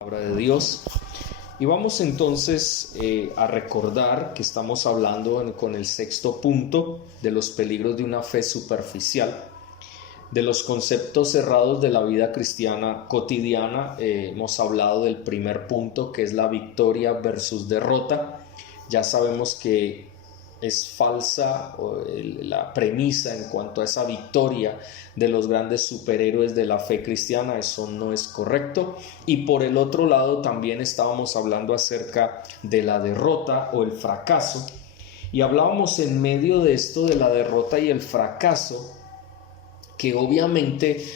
Palabra de Dios. Y vamos entonces a recordar que estamos hablando con el sexto punto de los peligros de una fe superficial, de los conceptos cerrados de la vida cristiana cotidiana. Hemos hablado del primer punto, que es la victoria versus derrota. Ya sabemos que es falsa la premisa en cuanto a esa victoria de los grandes superhéroes de la fe cristiana. Eso no es correcto. Y por el otro lado también estábamos hablando acerca de la derrota o el fracaso, y hablábamos en medio de esto de la derrota y el fracaso, que obviamente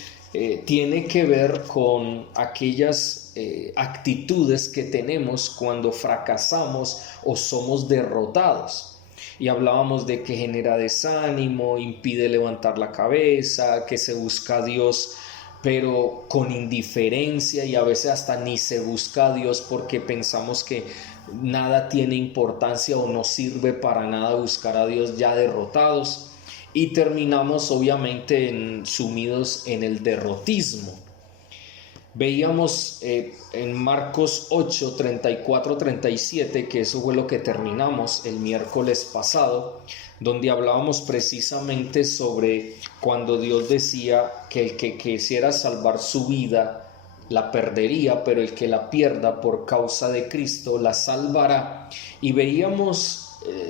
tiene que ver con aquellas actitudes que tenemos cuando fracasamos o somos derrotados. Y hablábamos de que genera desánimo, impide levantar la cabeza, que se busca a Dios pero con indiferencia, y a veces hasta ni se busca a Dios porque pensamos que nada tiene importancia o no sirve para nada buscar a Dios, ya derrotados. Y terminamos obviamente sumidos en el derrotismo. Veíamos en Marcos 8, 34, 37, que eso fue lo que terminamos el miércoles pasado, donde hablábamos precisamente sobre cuando Dios decía que el que quisiera salvar su vida la perdería, pero el que la pierda por causa de Cristo la salvará. Y veíamos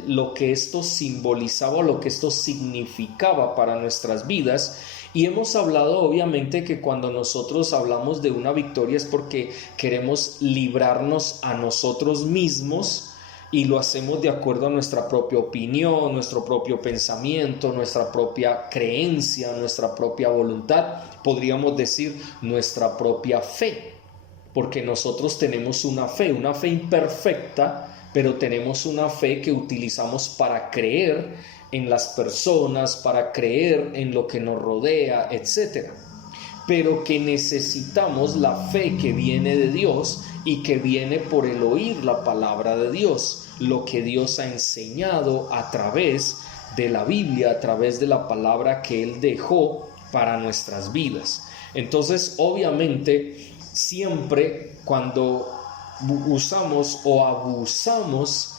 lo que esto simbolizaba, lo que esto significaba para nuestras vidas. Y hemos hablado obviamente que cuando nosotros hablamos de una victoria es porque queremos librarnos a nosotros mismos, y lo hacemos de acuerdo a nuestra propia opinión, nuestro propio pensamiento, nuestra propia creencia, nuestra propia voluntad, podríamos decir nuestra propia fe, porque nosotros tenemos una fe imperfecta, pero tenemos una fe que utilizamos para creer en las personas, para creer en lo que nos rodea, etc. Pero que necesitamos la fe que viene de Dios y que viene por el oír la palabra de Dios, lo que Dios ha enseñado a través de la Biblia, a través de la palabra que Él dejó para nuestras vidas. Entonces, obviamente, siempre cuando usamos o abusamos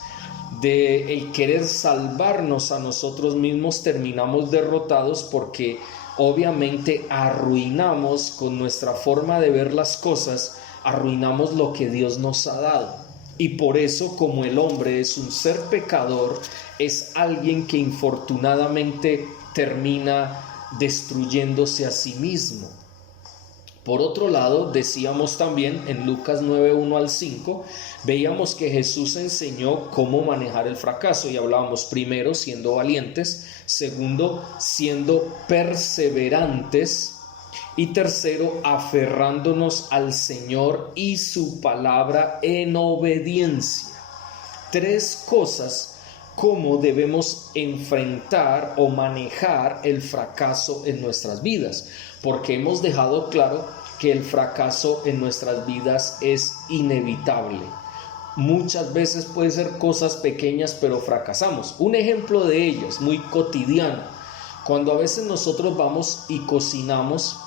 de el querer salvarnos a nosotros mismos, terminamos derrotados, porque obviamente arruinamos con nuestra forma de ver las cosas, arruinamos lo que Dios nos ha dado. Y por eso, como el hombre es un ser pecador, es alguien que infortunadamente termina destruyéndose a sí mismo. Por otro lado, decíamos también en Lucas 9, 1 al 5, veíamos que Jesús enseñó cómo manejar el fracaso, y hablábamos primero siendo valientes, segundo siendo perseverantes, y tercero aferrándonos al Señor y su palabra en obediencia. Tres cosas cómo debemos enfrentar o manejar el fracaso en nuestras vidas, porque hemos dejado claro que el fracaso en nuestras vidas es inevitable. Muchas veces puede ser cosas pequeñas, pero fracasamos. Un ejemplo de ello es muy cotidiano. Cuando a veces nosotros vamos y cocinamos,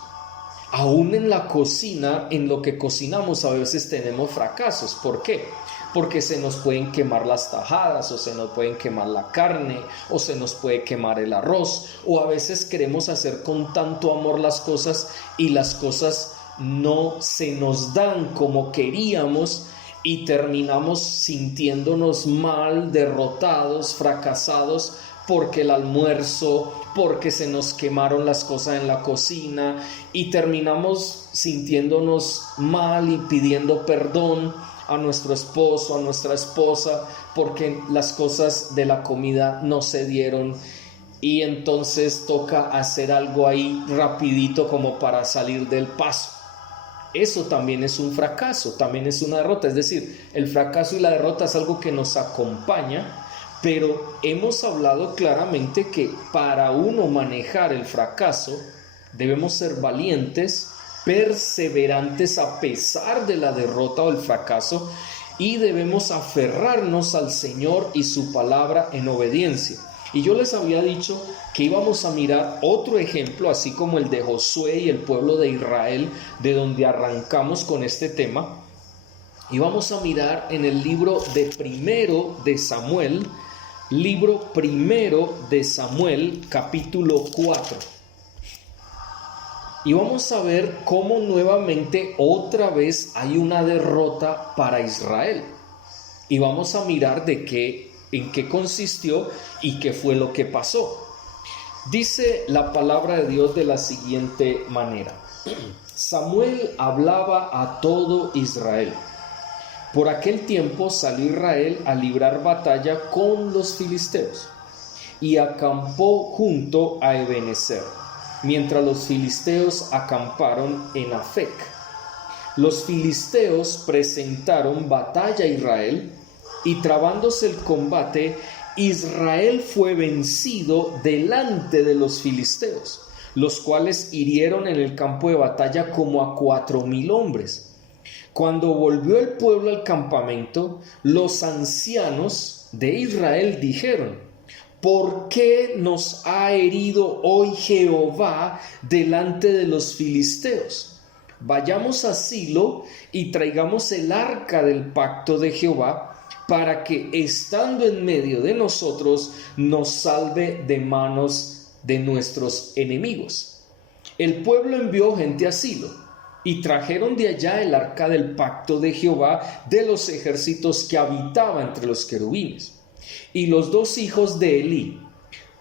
aún en la cocina, en lo que cocinamos, a veces tenemos fracasos. ¿Por qué? Porque se nos pueden quemar las tajadas, o se nos pueden quemar la carne, o se nos puede quemar el arroz, o a veces queremos hacer con tanto amor las cosas y las cosas no se nos dan como queríamos, y terminamos sintiéndonos mal, derrotados, fracasados, porque el almuerzo, porque se nos quemaron las cosas en la cocina, y terminamos sintiéndonos mal y pidiendo perdón a nuestro esposo, a nuestra esposa, porque las cosas de la comida no se dieron, y entonces toca hacer algo ahí rapidito como para salir del paso. Eso también es un fracaso, también es una derrota. Es decir, el fracaso y la derrota es algo que nos acompaña, pero hemos hablado claramente que para uno manejar el fracaso debemos ser valientes, perseverantes a pesar de la derrota o el fracaso, y debemos aferrarnos al Señor y su palabra en obediencia. Y yo les había dicho que íbamos a mirar otro ejemplo, así como el de Josué y el pueblo de Israel, de donde arrancamos con este tema, Y vamos a mirar en el libro de Primero de Samuel, capítulo 4. Y vamos a ver cómo nuevamente otra vez hay una derrota para Israel. Y vamos a mirar en qué consistió y qué fue lo que pasó. Dice la palabra de Dios de la siguiente manera: Samuel hablaba a todo Israel. Por aquel tiempo salió Israel a librar batalla con los filisteos y acampó junto a Ebenezer, mientras los filisteos acamparon en Afec. Los filisteos presentaron batalla a Israel, y trabándose el combate, Israel fue vencido delante de los filisteos, los cuales hirieron en el campo de batalla como a 4,000 hombres. Cuando volvió el pueblo al campamento, los ancianos de Israel dijeron: ¿por qué nos ha herido hoy Jehová delante de los filisteos? Vayamos a Silo y traigamos el arca del pacto de Jehová, para que, estando en medio de nosotros, nos salve de manos de nuestros enemigos. El pueblo envió gente a Silo, y trajeron de allá el arca del pacto de Jehová de los ejércitos que habitaba entre los querubines. Y los 2 hijos de Elí,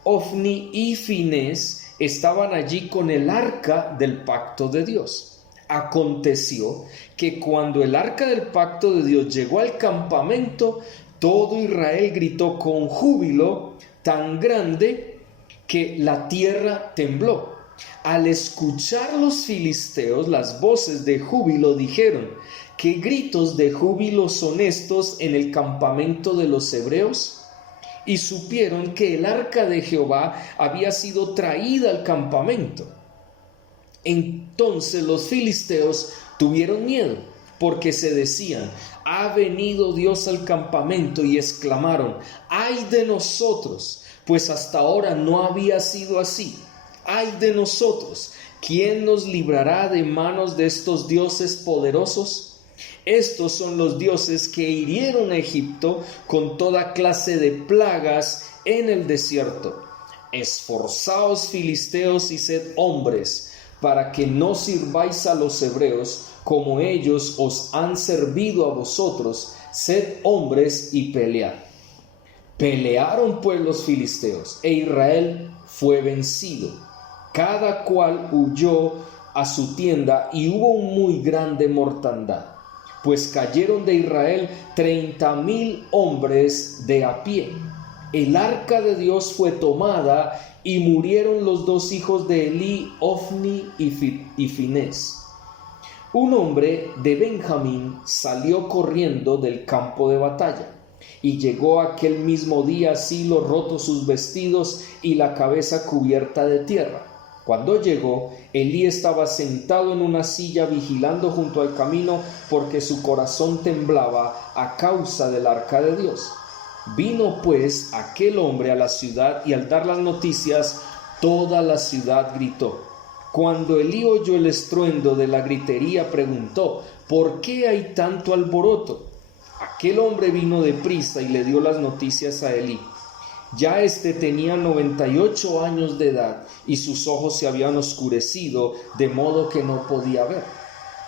Ofni y Finés, estaban allí con el arca del pacto de Dios. Aconteció que cuando el arca del pacto de Dios llegó al campamento, todo Israel gritó con júbilo tan grande que la tierra tembló. Al escuchar los filisteos las voces de júbilo, dijeron: ¿qué gritos de júbilo son estos en el campamento de los hebreos? Y supieron que el arca de Jehová había sido traída al campamento. Entonces los filisteos tuvieron miedo, porque se decían: ha venido Dios al campamento, y exclamaron: ¡ay de nosotros! Pues hasta ahora no había sido así. ¡Ay de nosotros! ¿Quién nos librará de manos de estos dioses poderosos? Estos son los dioses que hirieron a Egipto con toda clase de plagas en el desierto. Esforzaos, filisteos, y sed hombres, para que no sirváis a los hebreos como ellos os han servido a vosotros. Sed hombres y pelead. Pelearon pues los filisteos, e Israel fue vencido. Cada cual huyó a su tienda, y hubo muy grande mortandad, pues cayeron de Israel 30,000 hombres de a pie. El arca de Dios fue tomada, y murieron los 2 hijos de Elí, Ofni y Finés. Un hombre de Benjamín salió corriendo del campo de batalla, y llegó aquel mismo día a Silo, rotos sus vestidos y la cabeza cubierta de tierra. Cuando llegó, Elí estaba sentado en una silla vigilando junto al camino, porque su corazón temblaba a causa del arca de Dios. Vino pues aquel hombre a la ciudad, y al dar las noticias, toda la ciudad gritó. Cuando Elí oyó el estruendo de la gritería, preguntó: ¿por qué hay tanto alboroto? Aquel hombre vino deprisa y le dio las noticias a Elí. Ya tenía 98 años de edad, y sus ojos se habían oscurecido, de modo que no podía ver.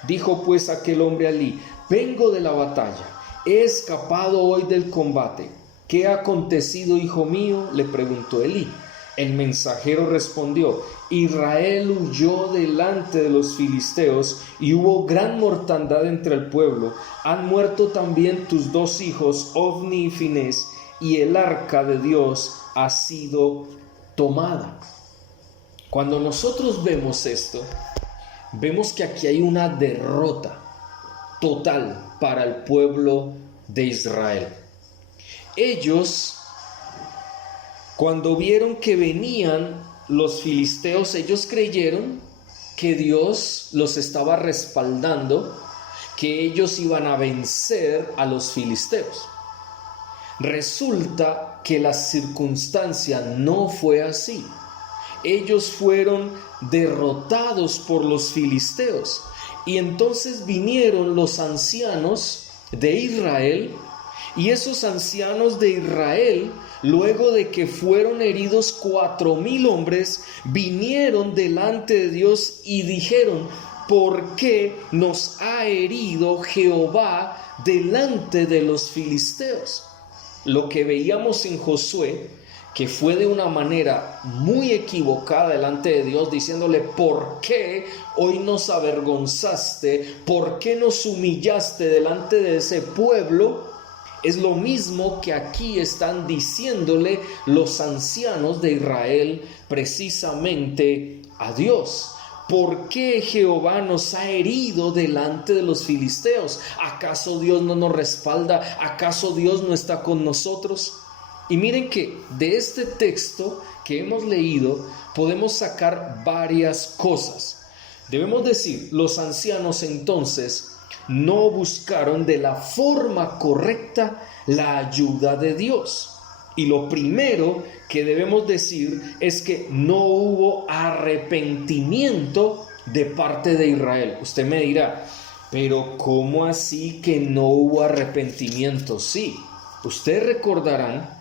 Dijo pues aquel hombre a Elí: vengo de la batalla, he escapado hoy del combate. ¿Qué ha acontecido, hijo mío?, le preguntó Elí. El mensajero respondió: Israel huyó delante de los filisteos, y hubo gran mortandad entre el pueblo. Han muerto también tus 2 hijos, Ofni y Finés, y el arca de Dios ha sido tomada. Cuando nosotros vemos esto, vemos que aquí hay una derrota total para el pueblo de Israel. Ellos, cuando vieron que venían los filisteos, ellos creyeron que Dios los estaba respaldando, que ellos iban a vencer a los filisteos. Resulta que la circunstancia no fue así. Ellos fueron derrotados por los filisteos, y entonces vinieron los ancianos de Israel. Y esos ancianos de Israel, luego de que fueron heridos 4,000 hombres, vinieron delante de Dios y dijeron: ¿por qué nos ha herido Jehová delante de los filisteos? Lo que veíamos en Josué, que fue de una manera muy equivocada delante de Dios, diciéndole: ¿por qué hoy nos avergonzaste? ¿Por qué nos humillaste delante de ese pueblo? Es lo mismo que aquí están diciéndole los ancianos de Israel precisamente a Dios. ¿Por qué Jehová nos ha herido delante de los filisteos? ¿Acaso Dios no nos respalda? ¿Acaso Dios no está con nosotros? Y miren que de este texto que hemos leído podemos sacar varias cosas. Debemos decir, los ancianos entonces no buscaron de la forma correcta la ayuda de Dios. Y lo primero que debemos decir es que no hubo arrepentimiento de parte de Israel. Usted me dirá: pero ¿cómo así que no hubo arrepentimiento? Sí, ustedes recordarán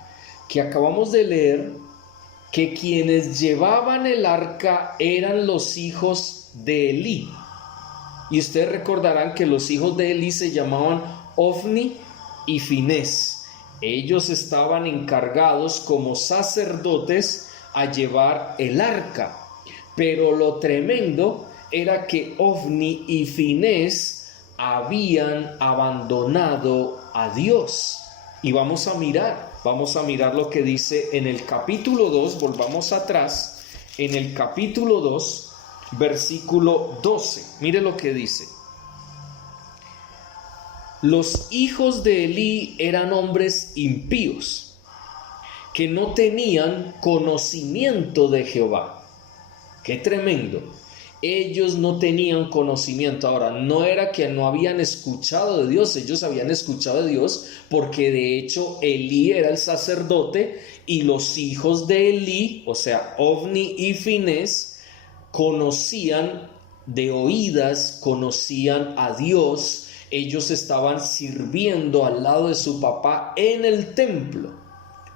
que acabamos de leer que quienes llevaban el arca eran los hijos de Elí. Y ustedes recordarán que los hijos de Elí se llamaban Ofni y Finés. Ellos estaban encargados como sacerdotes a llevar el arca. Pero lo tremendo era que Ofni y Finés habían abandonado a Dios. Y vamos a mirar lo que dice en el capítulo 2, volvamos atrás, en el capítulo 2, versículo 12. Mire lo que dice: los hijos de Elí eran hombres impíos, que no tenían conocimiento de Jehová. ¡Qué tremendo! Ellos no tenían conocimiento. Ahora, no era que no habían escuchado de Dios, ellos habían escuchado de Dios, porque de hecho Elí era el sacerdote y los hijos de Elí, o sea, Ofni y Finés, conocían de oídas, conocían a Dios. Ellos estaban sirviendo al lado de su papá en el templo.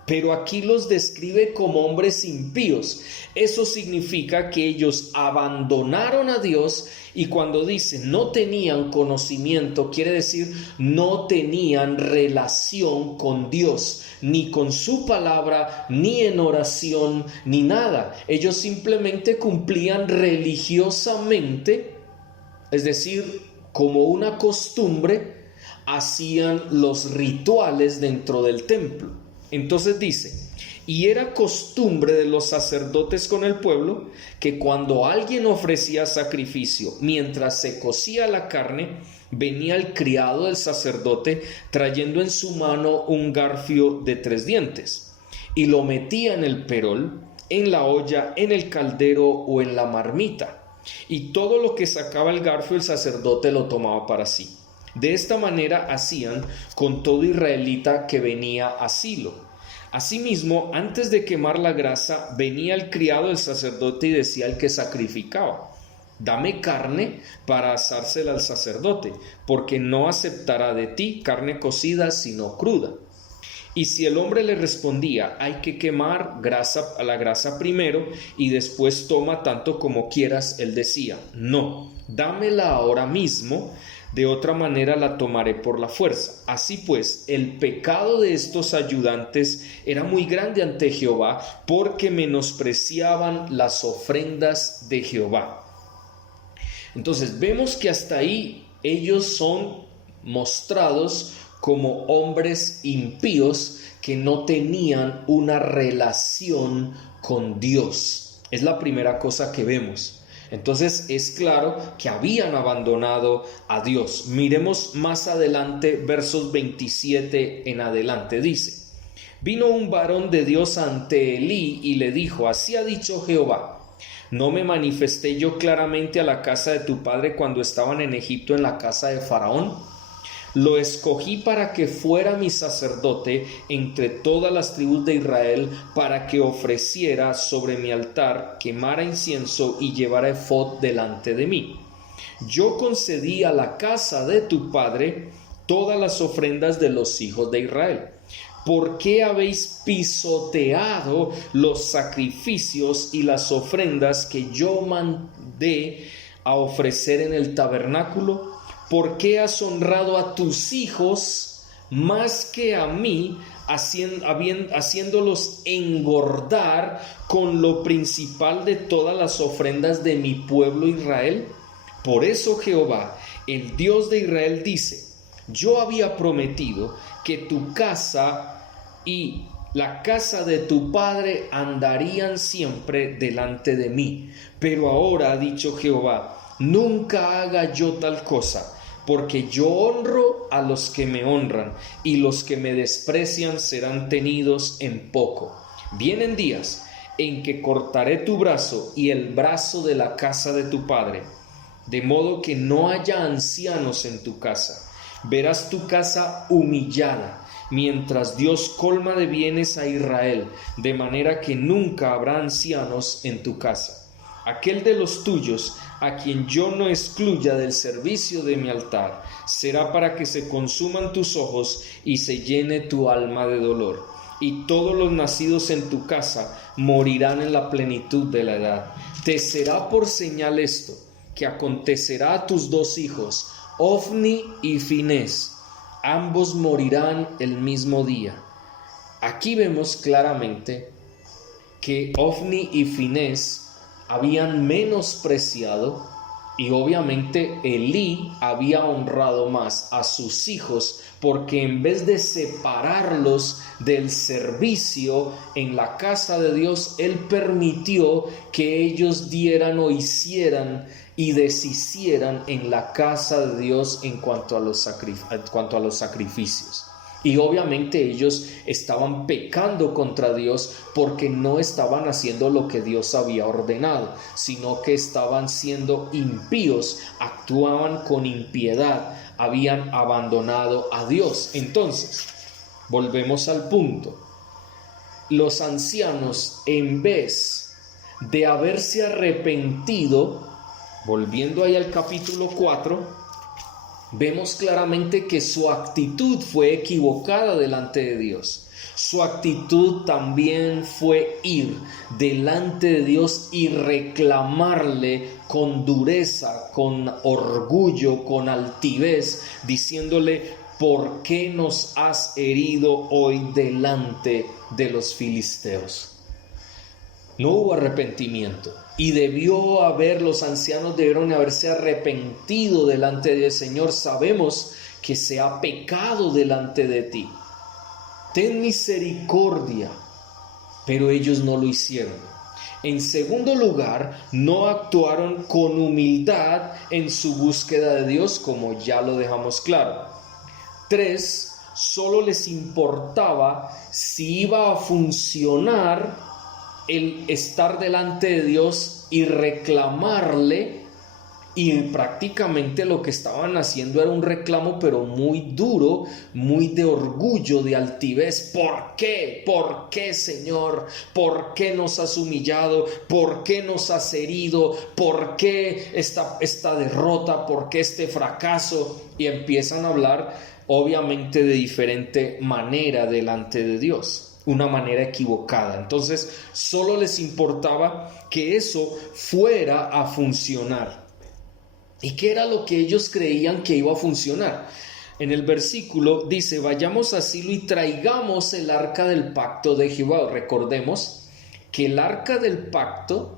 Pero aquí los describe como hombres impíos. Eso significa que ellos abandonaron a Dios, y cuando dice no tenían conocimiento, quiere decir no tenían relación con Dios, ni con su palabra, ni en oración, ni nada. Ellos simplemente cumplían religiosamente, es decir, como una costumbre, hacían los rituales dentro del templo. Entonces dice: y era costumbre de los sacerdotes con el pueblo que cuando alguien ofrecía sacrificio, mientras se cocía la carne, venía el criado del sacerdote trayendo en su mano un garfio de 3 dientes, y lo metía en el perol, en la olla, en el caldero o en la marmita, y todo lo que sacaba el garfio el sacerdote lo tomaba para sí. De esta manera hacían con todo israelita que venía a Silo. Asimismo, antes de quemar la grasa, venía el criado del sacerdote y decía al que sacrificaba: dame carne para asársela al sacerdote, porque no aceptará de ti carne cocida sino cruda. Y si el hombre le respondía: hay que quemar la grasa primero y después toma tanto como quieras, él decía: no, dámela ahora mismo, de otra manera la tomaré por la fuerza. Así pues, el pecado de estos ayudantes era muy grande ante Jehová, porque menospreciaban las ofrendas de Jehová. Entonces vemos que hasta ahí ellos son mostrados como hombres impíos que no tenían una relación con Dios. Es la primera cosa que vemos. Entonces es claro que habían abandonado a Dios. Miremos más adelante, versos 27 en adelante. Dice: vino un varón de Dios ante Elí y le dijo: así ha dicho Jehová, ¿no me manifesté yo claramente a la casa de tu padre cuando estaban en Egipto en la casa de Faraón? Lo escogí para que fuera mi sacerdote entre todas las tribus de Israel, para que ofreciera sobre mi altar, quemara incienso y llevara efod delante de mí. Yo concedí a la casa de tu padre todas las ofrendas de los hijos de Israel. ¿Por qué habéis pisoteado los sacrificios y las ofrendas que yo mandé a ofrecer en el tabernáculo? ¿Por qué has honrado a tus hijos más que a mí, haciéndolos engordar con lo principal de todas las ofrendas de mi pueblo Israel? Por eso Jehová, el Dios de Israel, dice: yo había prometido que tu casa y la casa de tu padre andarían siempre delante de mí. Pero ahora ha dicho Jehová: nunca haga yo tal cosa, porque yo honro a los que me honran, y los que me desprecian serán tenidos en poco. Vienen días en que cortaré tu brazo y el brazo de la casa de tu padre, de modo que no haya ancianos en tu casa. Verás tu casa humillada, mientras Dios colma de bienes a Israel, de manera que nunca habrá ancianos en tu casa. Aquel de los tuyos a quien yo no excluya del servicio de mi altar, será para que se consuman tus ojos y se llene tu alma de dolor. Y todos los nacidos en tu casa morirán en la plenitud de la edad. Te será por señal esto, que acontecerá a tus dos hijos, Ofni y Finés, ambos morirán el mismo día. Aquí vemos claramente que Ofni y Finés habían menospreciado, y obviamente Elí había honrado más a sus hijos, porque en vez de separarlos del servicio en la casa de Dios, él permitió que ellos dieran o hicieran y deshicieran en la casa de Dios en cuanto a los sacrificios. Y obviamente ellos estaban pecando contra Dios porque no estaban haciendo lo que Dios había ordenado, sino que estaban siendo impíos, actuaban con impiedad, habían abandonado a Dios. Entonces, volvemos al punto. Los ancianos, en vez de haberse arrepentido, volviendo ahí al capítulo 4, vemos claramente que su actitud fue equivocada delante de Dios. Su actitud también fue ir delante de Dios y reclamarle con dureza, con orgullo, con altivez, diciéndole: ¿por qué nos has herido hoy delante de los filisteos? No hubo arrepentimiento, y los ancianos debieron haberse arrepentido delante del Señor. Sabemos que se ha pecado delante de ti. Ten misericordia, pero ellos no lo hicieron. En segundo lugar, no actuaron con humildad en su búsqueda de Dios, como ya lo dejamos claro. 3, solo les importaba si iba a funcionar el estar delante de Dios y reclamarle, y prácticamente lo que estaban haciendo era un reclamo, pero muy duro, muy de orgullo, de altivez. ¿Por qué? ¿Por qué, Señor? ¿Por qué nos has humillado? ¿Por qué nos has herido? ¿Por qué esta derrota? ¿Por qué este fracaso? Y empiezan a hablar obviamente de diferente manera delante de Dios, una manera equivocada. Entonces solo les importaba que eso fuera a funcionar. ¿Y qué era lo que ellos creían que iba a funcionar? En el versículo dice: vayamos a Silo y traigamos el arca del pacto de Jehová. Recordemos que el arca del pacto,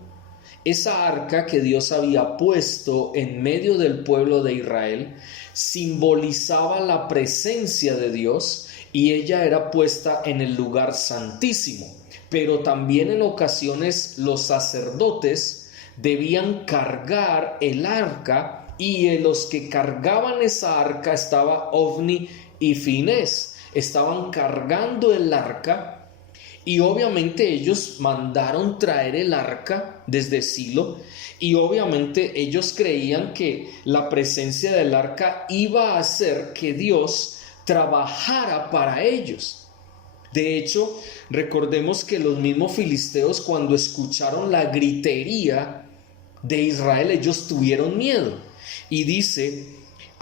esa arca que Dios había puesto en medio del pueblo de Israel, simbolizaba la presencia de Dios, y ella era puesta en el lugar santísimo. Pero también en ocasiones los sacerdotes debían cargar el arca, y en los que cargaban esa arca estaba Ofni y Finés. Estaban cargando el arca, y obviamente ellos mandaron traer el arca desde Silo, y obviamente ellos creían que la presencia del arca iba a hacer que Dios trabajara para ellos. De hecho, recordemos que los mismos filisteos, cuando escucharon la gritería de Israel, ellos tuvieron miedo. Y dice: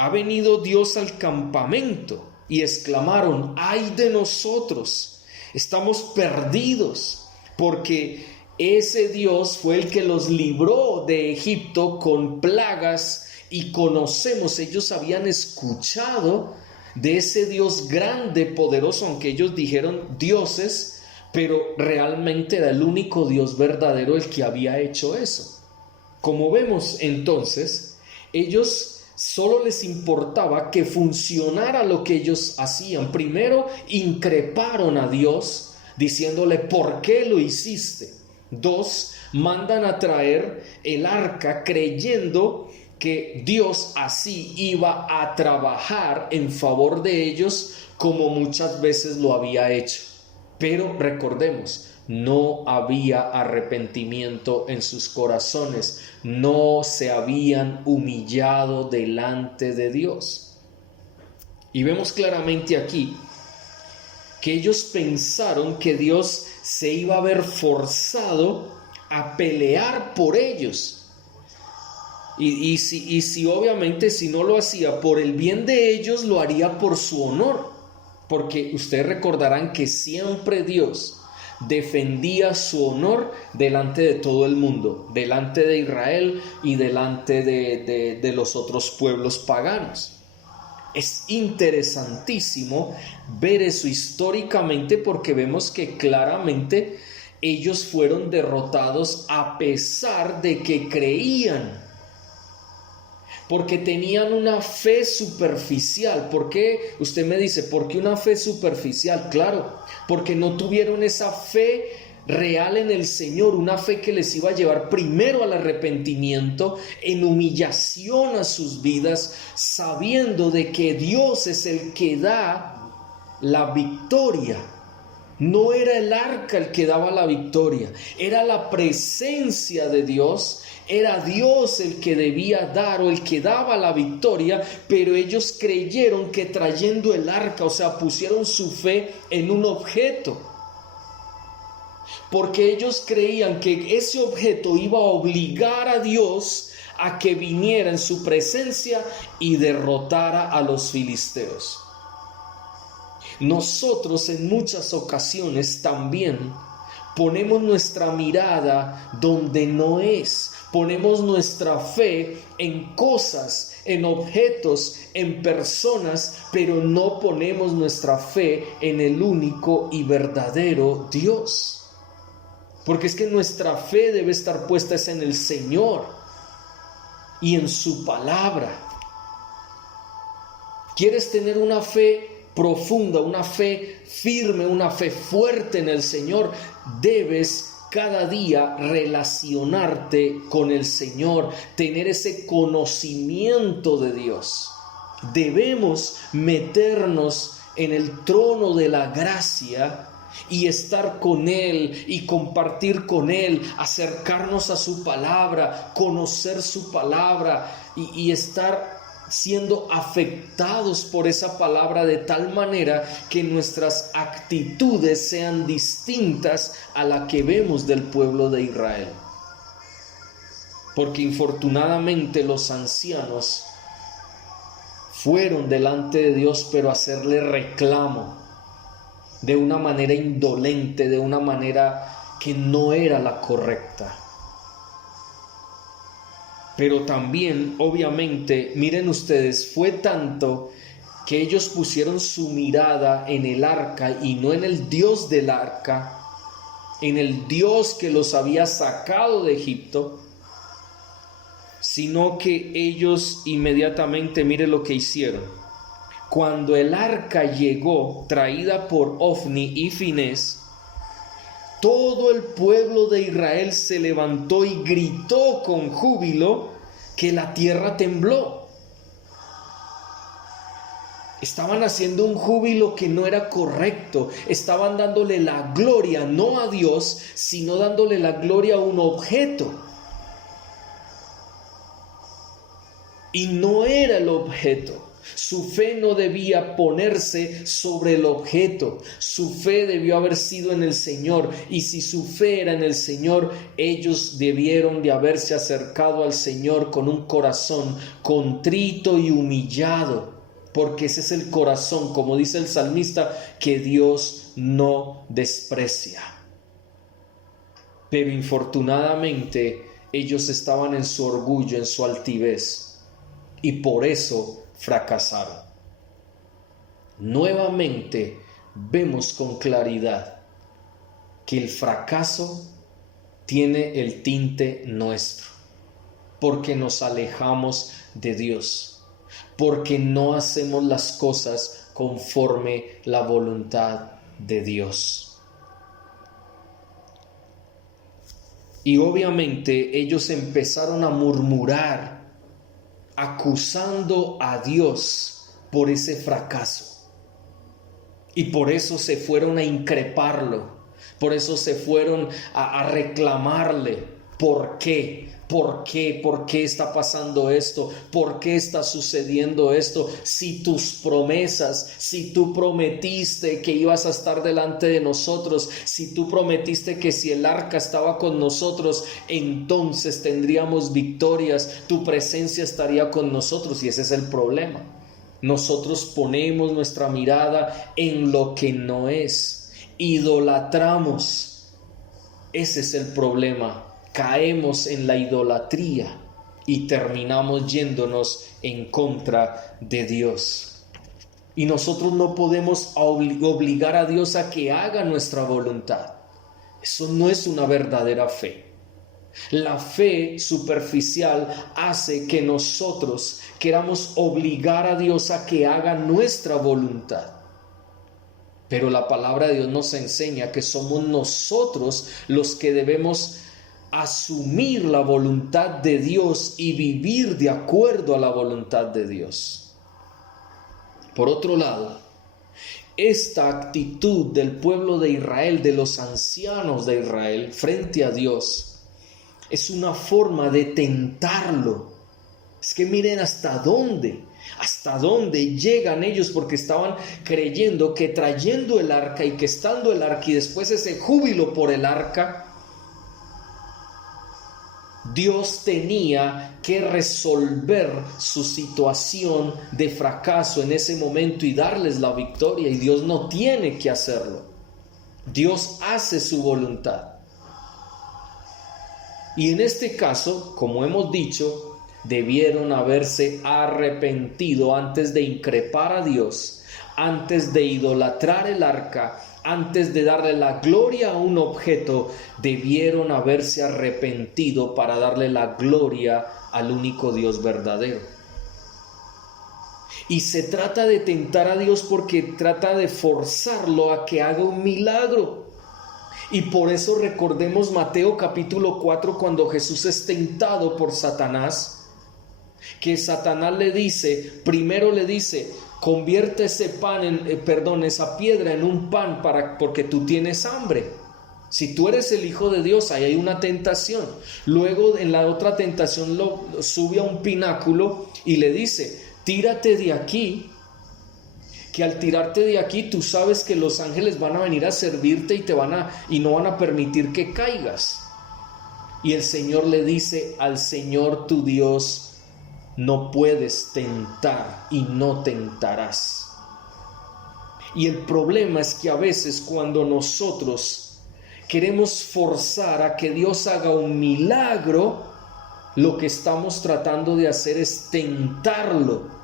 ha venido Dios al campamento, y exclamaron: ¡ay de nosotros! Estamos perdidos, porque ese Dios fue el que los libró de Egipto con plagas, y conocemos, ellos habían escuchado de ese Dios grande, poderoso, aunque ellos dijeron dioses, pero realmente era el único Dios verdadero el que había hecho eso. Como vemos entonces, ellos solo les importaba que funcionara lo que ellos hacían. Primero increparon a Dios diciéndole: ¿por qué lo hiciste? 2, mandan a traer el arca creyendo que Dios así iba a trabajar en favor de ellos, como muchas veces lo había hecho. Pero recordemos, no había arrepentimiento en sus corazones, no se habían humillado delante de Dios. Y vemos claramente aquí que ellos pensaron que Dios se iba a ver forzado a pelear por ellos. Y si obviamente si no lo hacía por el bien de ellos, lo haría por su honor. Porque ustedes recordarán que siempre Dios defendía su honor delante de todo el mundo, delante de Israel y delante de los otros pueblos paganos. Es interesantísimo ver eso históricamente, porque vemos que claramente ellos fueron derrotados a pesar de que creían, porque tenían una fe superficial. ¿Por qué? Usted me dice, ¿por qué una fe superficial? Claro, porque no tuvieron esa fe real en el Señor, una fe que les iba a llevar primero al arrepentimiento, en humillación a sus vidas, sabiendo de que Dios es el que da la victoria. No era el arca el que daba la victoria, era la presencia de Dios. Era Dios el que debía dar o el que daba la victoria, pero ellos creyeron que trayendo el arca, o sea, pusieron su fe en un objeto, porque ellos creían que ese objeto iba a obligar a Dios a que viniera en su presencia y derrotara a los filisteos. Nosotros en muchas ocasiones también ponemos nuestra mirada donde no es. Ponemos nuestra fe en cosas, en objetos, en personas, pero no ponemos nuestra fe en el único y verdadero Dios. Porque es que nuestra fe debe estar puesta en el Señor y en su palabra. ¿Quieres tener una fe profunda, una fe firme, una fe fuerte en el Señor? Debes cada día relacionarte con el Señor, tener ese conocimiento de Dios. Debemos meternos en el trono de la gracia y estar con Él y compartir con Él, acercarnos a su palabra, conocer su palabra y estar siendo afectados por esa palabra de tal manera que nuestras actitudes sean distintas a la que vemos del pueblo de Israel. Porque infortunadamente los ancianos fueron delante de Dios, pero a hacerle reclamo de una manera indolente, de una manera que no era la correcta. Pero también, obviamente, miren ustedes, fue tanto que ellos pusieron su mirada en el arca y no en el Dios del arca, en el Dios que los había sacado de Egipto, sino que ellos inmediatamente, miren lo que hicieron. Cuando el arca llegó, traída por Ofni y Finés, todo el pueblo de Israel se levantó y gritó con júbilo que la tierra tembló. Estaban haciendo un júbilo que no era correcto. Estaban dándole la gloria no a Dios, sino dándole la gloria a un objeto. Y no era el objeto. Su fe no debía ponerse sobre el objeto, su fe debió haber sido en el Señor, y si su fe era en el Señor, ellos debieron de haberse acercado al Señor con un corazón contrito y humillado, porque ese es el corazón, como dice el salmista, que Dios no desprecia. Pero infortunadamente ellos estaban en su orgullo, en su altivez, y por eso fracasaron. Nuevamente vemos con claridad que el fracaso tiene el tinte nuestro, porque nos alejamos de Dios, porque no hacemos las cosas conforme la voluntad de Dios. Y obviamente ellos empezaron a murmurar, acusando a Dios por ese fracaso. Y por eso se fueron a increparlo, por eso se fueron a reclamarle. ¿Por qué? ¿Por qué? ¿Por qué está pasando esto? ¿Por qué está sucediendo esto? Si tus promesas, si tú prometiste que ibas a estar delante de nosotros, si tú prometiste que si el arca estaba con nosotros, entonces tendríamos victorias, tu presencia estaría con nosotros, y ese es el problema. Nosotros ponemos nuestra mirada en lo que no es, idolatramos. Ese es el problema. Caemos en la idolatría y terminamos yéndonos en contra de Dios. Y nosotros no podemos obligar a Dios a que haga nuestra voluntad. Eso no es una verdadera fe. La fe superficial hace que nosotros queramos obligar a Dios a que haga nuestra voluntad. Pero la palabra de Dios nos enseña que somos nosotros los que debemos asumir la voluntad de Dios y vivir de acuerdo a la voluntad de Dios. Por otro lado, esta actitud del pueblo de Israel, de los ancianos de Israel frente a Dios, es una forma de tentarlo. Es que miren hasta dónde llegan ellos, porque estaban creyendo que trayendo el arca y que estando el arca y después ese júbilo por el arca, Dios tenía que resolver su situación de fracaso en ese momento y darles la victoria, y Dios no tiene que hacerlo. Dios hace su voluntad. Y en este caso, como hemos dicho, debieron haberse arrepentido antes de increpar a Dios, antes de idolatrar el arca, antes de darle la gloria a un objeto. Debieron haberse arrepentido para darle la gloria al único Dios verdadero. Y se trata de tentar a Dios porque trata de forzarlo a que haga un milagro. Y por eso recordemos Mateo capítulo 4, cuando Jesús es tentado por Satanás, que Satanás primero le dice, convierte esa piedra en un pan porque tú tienes hambre. Si tú eres el Hijo de Dios, ahí hay una tentación. Luego en la otra tentación lo sube a un pináculo y le dice, tírate de aquí, que al tirarte de aquí tú sabes que los ángeles van a venir a servirte y no van a permitir que caigas. Y el Señor le dice, al Señor tu Dios no puedes tentar y no tentarás. Y el problema es que a veces cuando nosotros queremos forzar a que Dios haga un milagro, lo que estamos tratando de hacer es tentarlo.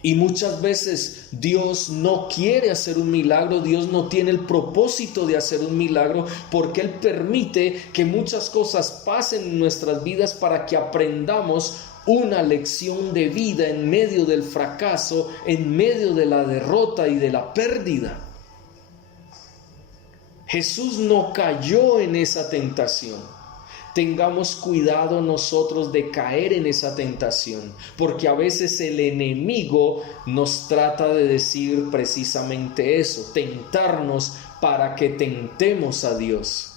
Y muchas veces Dios no quiere hacer un milagro, Dios no tiene el propósito de hacer un milagro, porque Él permite que muchas cosas pasen en nuestras vidas para que aprendamos una lección de vida en medio del fracaso, en medio de la derrota y de la pérdida. Jesús no cayó en esa tentación. Tengamos cuidado nosotros de caer en esa tentación, porque a veces el enemigo nos trata de decir precisamente eso, tentarnos para que tentemos a Dios.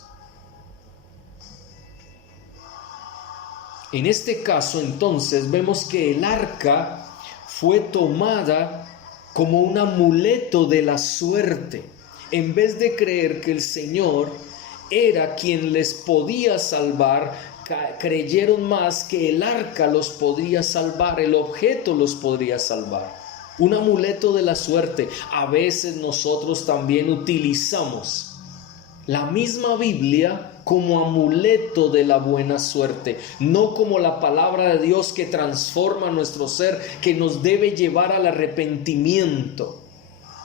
En este caso, entonces, vemos que el arca fue tomada como un amuleto de la suerte. En vez de creer que el Señor era quien les podía salvar, creyeron más que el arca los podría salvar, el objeto los podría salvar. Un amuleto de la suerte. A veces nosotros también utilizamos la misma Biblia como amuleto de la buena suerte, no como la palabra de Dios que transforma nuestro ser, que nos debe llevar al arrepentimiento.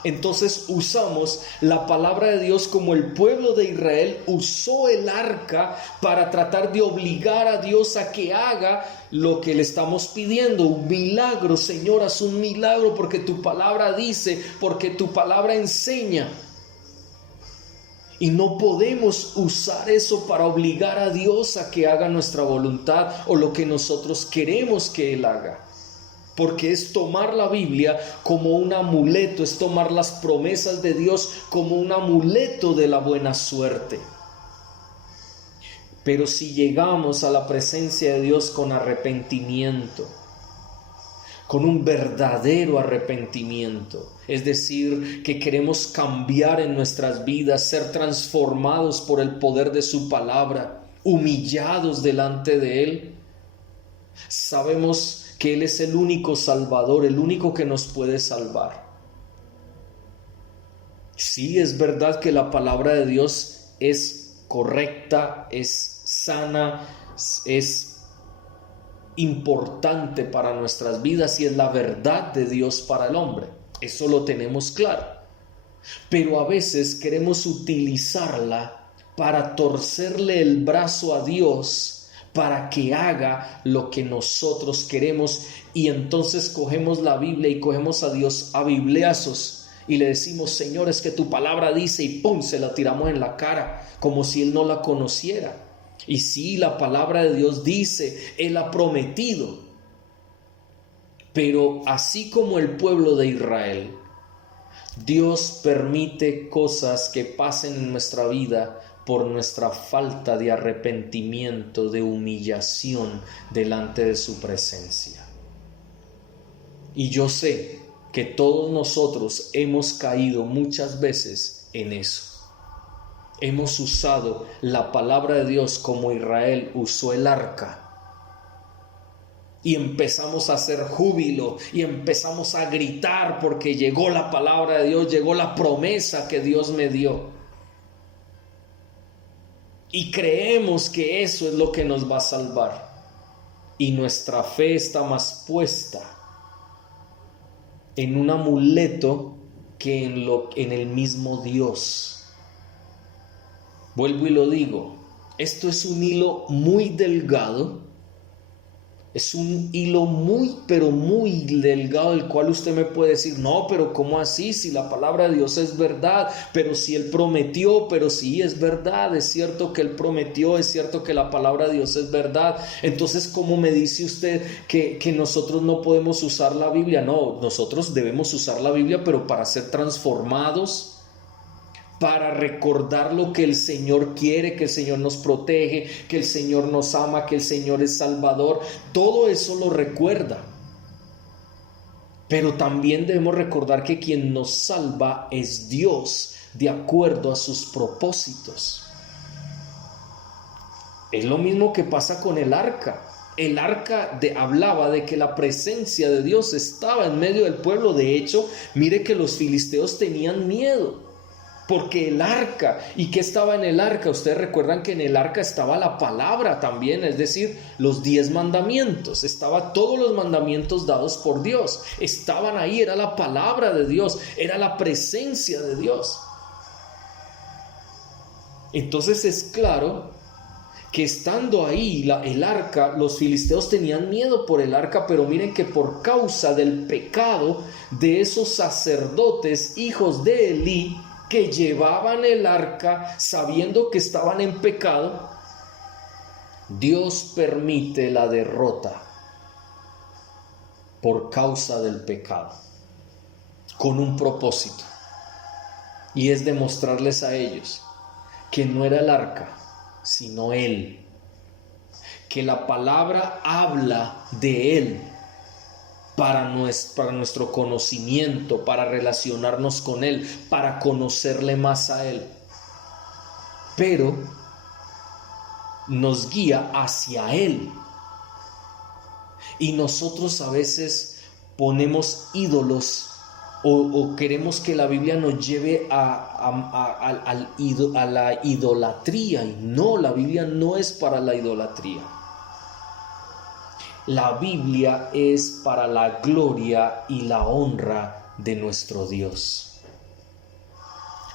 Entonces usamos la palabra de Dios como el pueblo de Israel usó el arca para tratar de obligar a Dios a que haga lo que le estamos pidiendo. Un milagro, Señor, haz un milagro porque tu palabra dice, porque tu palabra enseña. Y no podemos usar eso para obligar a Dios a que haga nuestra voluntad o lo que nosotros queremos que Él haga. Porque es tomar la Biblia como un amuleto, es tomar las promesas de Dios como un amuleto de la buena suerte. Pero si llegamos a la presencia de Dios con arrepentimiento, con un verdadero arrepentimiento, es decir, que queremos cambiar en nuestras vidas, ser transformados por el poder de su palabra, humillados delante de Él, sabemos que Él es el único Salvador, el único que nos puede salvar. Sí, es verdad que la palabra de Dios es correcta, es sana, es importante para nuestras vidas y es la verdad de Dios para el hombre. Eso lo tenemos claro. Pero a veces queremos utilizarla para torcerle el brazo a Dios para que haga lo que nosotros queremos, y entonces cogemos la Biblia y cogemos a Dios a bibliazos y le decimos: Señor, es que tu palabra dice, y ¡pum!, se la tiramos en la cara como si Él no la conociera. Y sí, la palabra de Dios dice, Él ha prometido, pero así como el pueblo de Israel, Dios permite cosas que pasen en nuestra vida por nuestra falta de arrepentimiento, de humillación delante de su presencia. Y yo sé que todos nosotros hemos caído muchas veces en eso. Hemos usado la palabra de Dios como Israel usó el arca. Y empezamos a hacer júbilo y empezamos a gritar porque llegó la palabra de Dios, llegó la promesa que Dios me dio. Y creemos que eso es lo que nos va a salvar. Y nuestra fe está más puesta en un amuleto que en el mismo Dios. Vuelvo y lo digo, esto es un hilo muy delgado. Es un hilo muy, pero muy delgado, del cual usted me puede decir: no, pero ¿cómo así? Si la palabra de Dios es verdad, pero si Él prometió, pero sí es verdad, es cierto que Él prometió, es cierto que la palabra de Dios es verdad. Entonces, ¿cómo me dice usted que nosotros no podemos usar la Biblia? No, nosotros debemos usar la Biblia, pero para ser transformados, para recordar lo que el Señor quiere, que el Señor nos protege, que el Señor nos ama, que el Señor es Salvador. Todo eso lo recuerda. Pero también debemos recordar que quien nos salva es Dios, de acuerdo a sus propósitos. Es lo mismo que pasa con el arca. El arca hablaba de que la presencia de Dios estaba en medio del pueblo. De hecho, mire que los filisteos tenían miedo. Porque el arca, ¿y qué estaba en el arca? Ustedes recuerdan que en el arca estaba la palabra también, es decir, los 10 mandamientos, estaban todos los mandamientos dados por Dios, estaban ahí, era la palabra de Dios, era la presencia de Dios. Entonces es claro que estando ahí el arca, los filisteos tenían miedo por el arca, pero miren que por causa del pecado de esos sacerdotes, hijos de Elí, que llevaban el arca sabiendo que estaban en pecado, Dios permite la derrota por causa del pecado, con un propósito, y es demostrarles a ellos que no era el arca, sino Él, que la palabra habla de Él, para nuestro conocimiento, para relacionarnos con Él, para conocerle más a Él. Pero nos guía hacia Él. Y nosotros a veces ponemos ídolos o queremos que la Biblia nos lleve a la idolatría. Y no, la Biblia no es para la idolatría. La Biblia es para la gloria y la honra de nuestro Dios.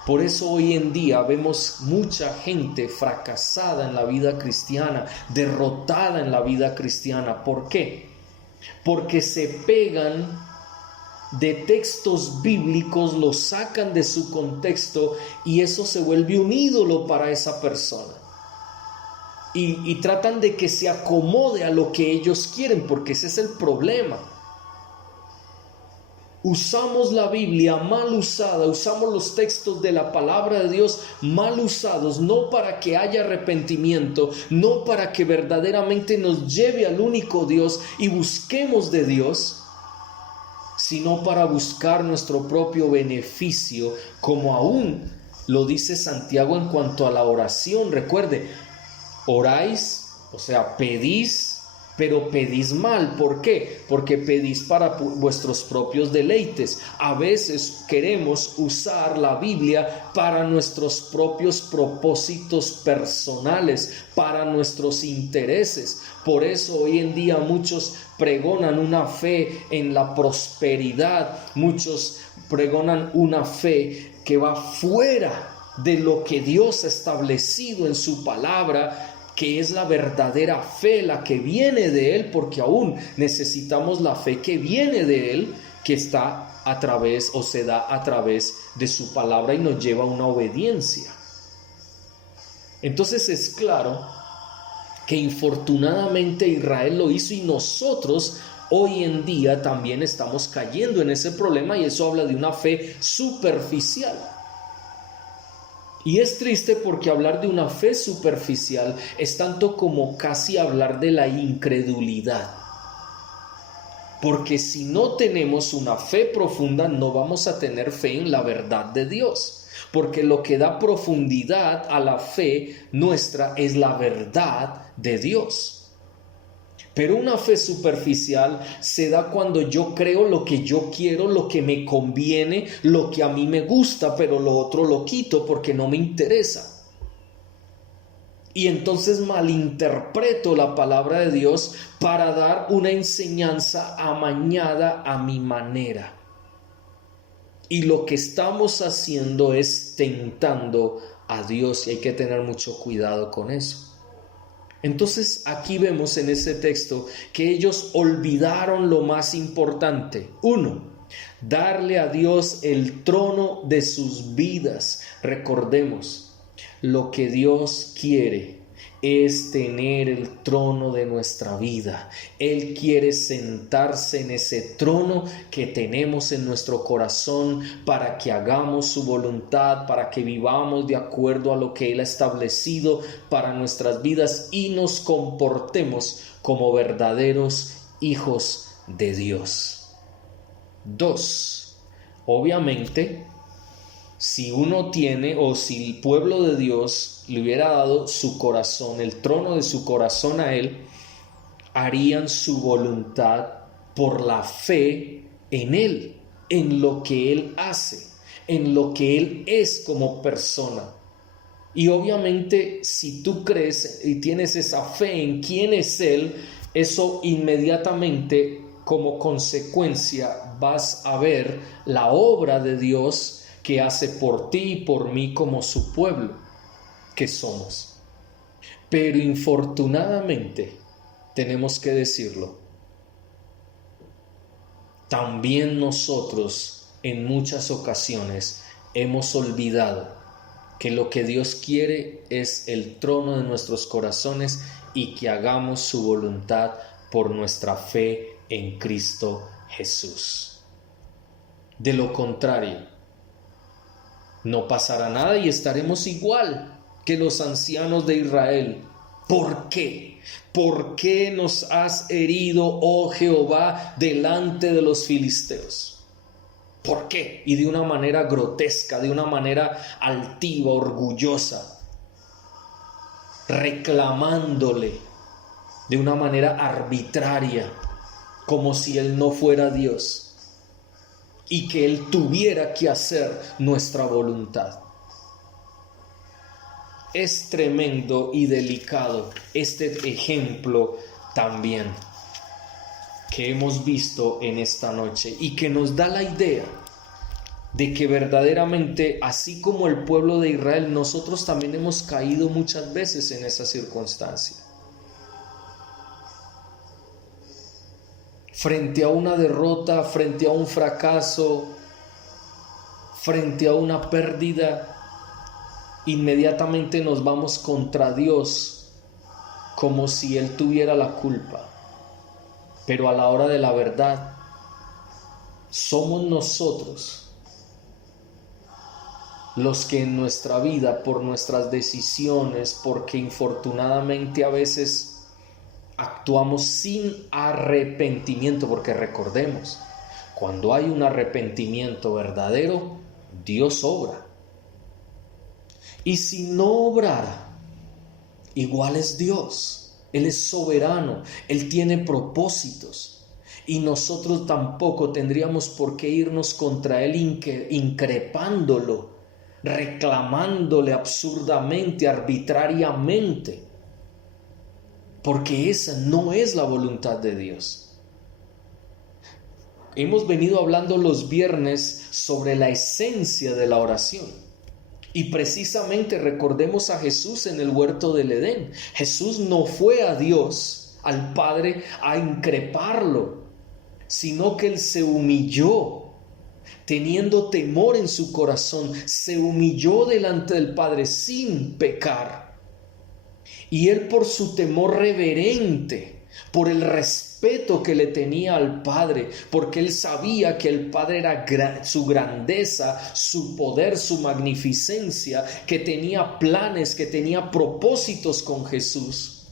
Por eso hoy en día vemos mucha gente fracasada en la vida cristiana, derrotada en la vida cristiana. ¿Por qué? Porque se pegan de textos bíblicos, los sacan de su contexto y eso se vuelve un ídolo para esa persona. Y tratan de que se acomode a lo que ellos quieren, porque ese es el problema. Usamos la Biblia mal usada, usamos los textos de la palabra de Dios mal usados, no para que haya arrepentimiento, no para que verdaderamente nos lleve al único Dios y busquemos de Dios, sino para buscar nuestro propio beneficio, como aún lo dice Santiago en cuanto a la oración. Recuerde, oráis, o sea, pedís, pero pedís mal. ¿Por qué? Porque pedís para vuestros propios deleites. A veces queremos usar la Biblia para nuestros propios propósitos personales, para nuestros intereses. Por eso hoy en día muchos pregonan una fe en la prosperidad, muchos pregonan una fe que va fuera de lo que Dios ha establecido en su palabra, que es la verdadera fe, la que viene de Él, porque aún necesitamos la fe que viene de Él, que está a través o se da a través de su palabra y nos lleva a una obediencia. Entonces es claro que infortunadamente Israel lo hizo y nosotros hoy en día también estamos cayendo en ese problema, y eso habla de una fe superficial. Y es triste porque hablar de una fe superficial es tanto como casi hablar de la incredulidad. Porque si no tenemos una fe profunda, no vamos a tener fe en la verdad de Dios. Porque lo que da profundidad a la fe nuestra es la verdad de Dios. Pero una fe superficial se da cuando yo creo lo que yo quiero, lo que me conviene, lo que a mí me gusta, pero lo otro lo quito porque no me interesa. Y entonces malinterpreto la palabra de Dios para dar una enseñanza amañada a mi manera. Y lo que estamos haciendo es tentando a Dios, y hay que tener mucho cuidado con eso. Entonces aquí vemos en este texto que ellos olvidaron lo más importante. 1. Darle a Dios el trono de sus vidas. Recordemos, lo que Dios quiere es tener el trono de nuestra vida. Él quiere sentarse en ese trono que tenemos en nuestro corazón para que hagamos su voluntad, para que vivamos de acuerdo a lo que Él ha establecido para nuestras vidas y nos comportemos como verdaderos hijos de Dios. 2. Obviamente, si uno tiene, o si el pueblo de Dios le hubiera dado su corazón, el trono de su corazón a Él, harían su voluntad por la fe en Él, en lo que Él hace, en lo que Él es como persona. Y obviamente, si tú crees y tienes esa fe en quién es Él, eso inmediatamente, como consecuencia, vas a ver la obra de Dios que hace por ti y por mí como su pueblo que somos. Pero infortunadamente, tenemos que decirlo, también nosotros en muchas ocasiones hemos olvidado que lo que Dios quiere es el trono de nuestros corazones y que hagamos su voluntad por nuestra fe en Cristo Jesús. De lo contrario, no pasará nada y estaremos igual que los ancianos de Israel, ¿Por qué? ¿Por qué nos has herido, oh Jehová, delante de los filisteos? ¿Por qué? Y de una manera grotesca, de una manera altiva, orgullosa, reclamándole de una manera arbitraria, como si Él no fuera Dios y que Él tuviera que hacer nuestra voluntad. Es tremendo y delicado este ejemplo también que hemos visto en esta noche y que nos da la idea de que verdaderamente, así como el pueblo de Israel, nosotros también hemos caído muchas veces en esa circunstancia. Frente a una derrota, frente a un fracaso, frente a una pérdida, inmediatamente nos vamos contra Dios como si Él tuviera la culpa. Pero a la hora de la verdad, somos nosotros los que en nuestra vida, por nuestras decisiones, porque infortunadamente a veces actuamos sin arrepentimiento, porque recordemos, cuando hay un arrepentimiento verdadero, Dios obra. Y si no obrara, igual es Dios. Él es soberano, Él tiene propósitos. Y nosotros tampoco tendríamos por qué irnos contra Él increpándolo, reclamándole absurdamente, arbitrariamente. Porque esa no es la voluntad de Dios. Hemos venido hablando los viernes sobre la esencia de la oración. Y precisamente recordemos a Jesús en el huerto del Edén. Jesús no fue a Dios, al Padre, a increparlo, sino que Él se humilló, teniendo temor en su corazón, se humilló delante del Padre sin pecar. Y Él, por su temor reverente, por el respeto que le tenía al Padre, porque Él sabía que el Padre era su grandeza, su poder, su magnificencia, que tenía planes, que tenía propósitos con Jesús.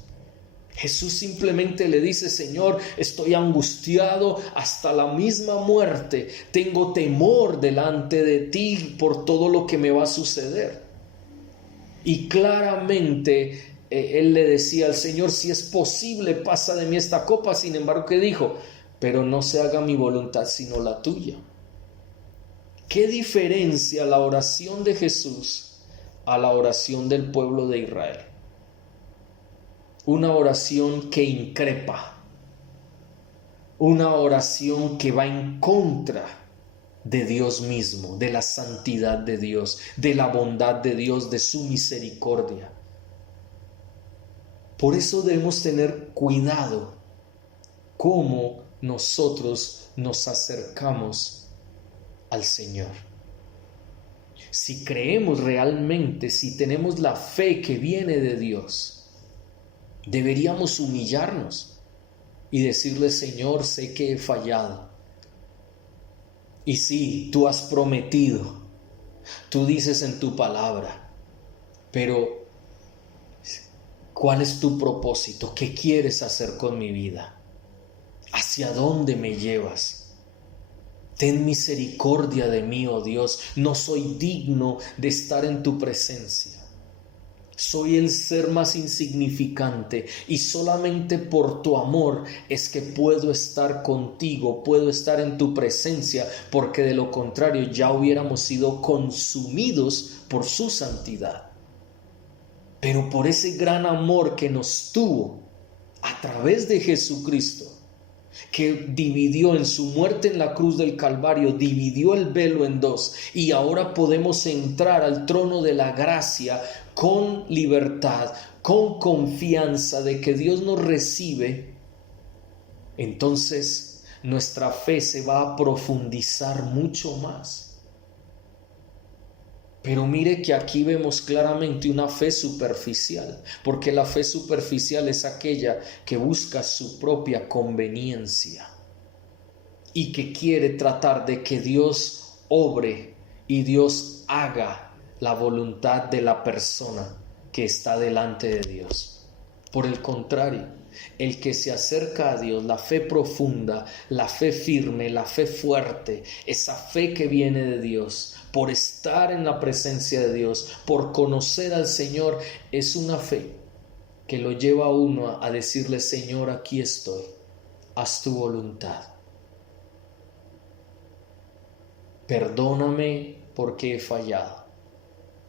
Jesús simplemente le dice: Señor, estoy angustiado hasta la misma muerte, tengo temor delante de ti por todo lo que me va a suceder. Y claramente Él le decía al Señor: si es posible, pasa de mí esta copa. Sin embargo, ¿qué dijo? Pero no se haga mi voluntad sino la tuya. ¿Qué diferencia la oración de Jesús a la oración del pueblo de Israel? Una oración que increpa, una oración que va en contra de Dios mismo, de la santidad de Dios, de la bondad de Dios, de su misericordia. Por eso debemos tener cuidado cómo nosotros nos acercamos al Señor. Si creemos realmente, si tenemos la fe que viene de Dios, deberíamos humillarnos y decirle: Señor, sé que he fallado. Y sí, tú has prometido, tú dices en tu palabra, pero ¿cuál es tu propósito? ¿Qué quieres hacer con mi vida? ¿Hacia dónde me llevas? Ten misericordia de mí, oh Dios. No soy digno de estar en tu presencia. Soy el ser más insignificante y solamente por tu amor es que puedo estar contigo, puedo estar en tu presencia, porque de lo contrario ya hubiéramos sido consumidos por su santidad. Pero por ese gran amor que nos tuvo a través de Jesucristo, que dividió en su muerte en la cruz del Calvario, dividió el velo en dos, y ahora podemos entrar al trono de la gracia con libertad, con confianza de que Dios nos recibe. Entonces nuestra fe se va a profundizar mucho más. Pero mire que aquí vemos claramente una fe superficial, porque la fe superficial es aquella que busca su propia conveniencia y que quiere tratar de que Dios obre y Dios haga la voluntad de la persona que está delante de Dios. Por el contrario, el que se acerca a Dios, la fe profunda, la fe firme, la fe fuerte, esa fe que viene de Dios, por estar en la presencia de Dios, por conocer al Señor, es una fe que lo lleva a uno a decirle: Señor, aquí estoy, haz tu voluntad. Perdóname porque he fallado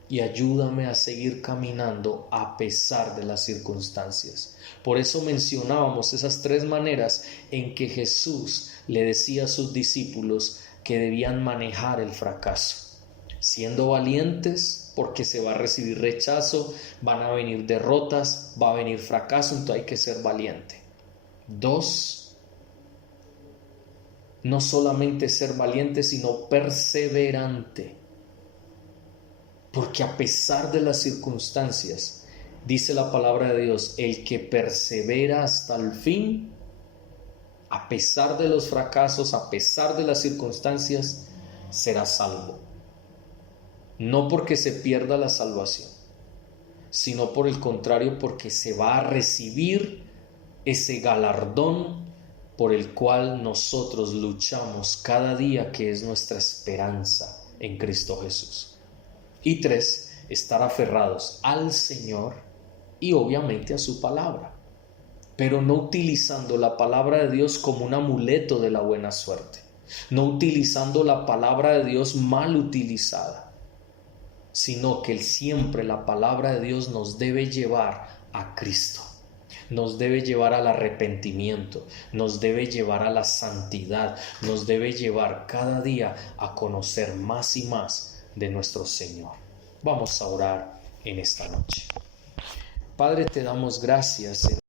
y ayúdame a seguir caminando a pesar de las circunstancias. Por eso mencionábamos esas 3 maneras en que Jesús le decía a sus discípulos que debían manejar el fracaso. Siendo valientes, porque se va a recibir rechazo, van a venir derrotas, va a venir fracaso, entonces hay que ser valiente. 2, no solamente ser valiente, sino perseverante. Porque a pesar de las circunstancias, dice la palabra de Dios, el que persevera hasta el fin, a pesar de los fracasos, a pesar de las circunstancias, será salvo. No porque se pierda la salvación, sino por el contrario, porque se va a recibir ese galardón por el cual nosotros luchamos cada día, que es nuestra esperanza en Cristo Jesús. Y 3, estar aferrados al Señor y obviamente a su palabra, pero no utilizando la palabra de Dios como un amuleto de la buena suerte, no utilizando la palabra de Dios mal utilizada, sino que siempre la palabra de Dios nos debe llevar a Cristo, nos debe llevar al arrepentimiento, nos debe llevar a la santidad, nos debe llevar cada día a conocer más y más de nuestro Señor. Vamos a orar en esta noche. Padre, te damos gracias en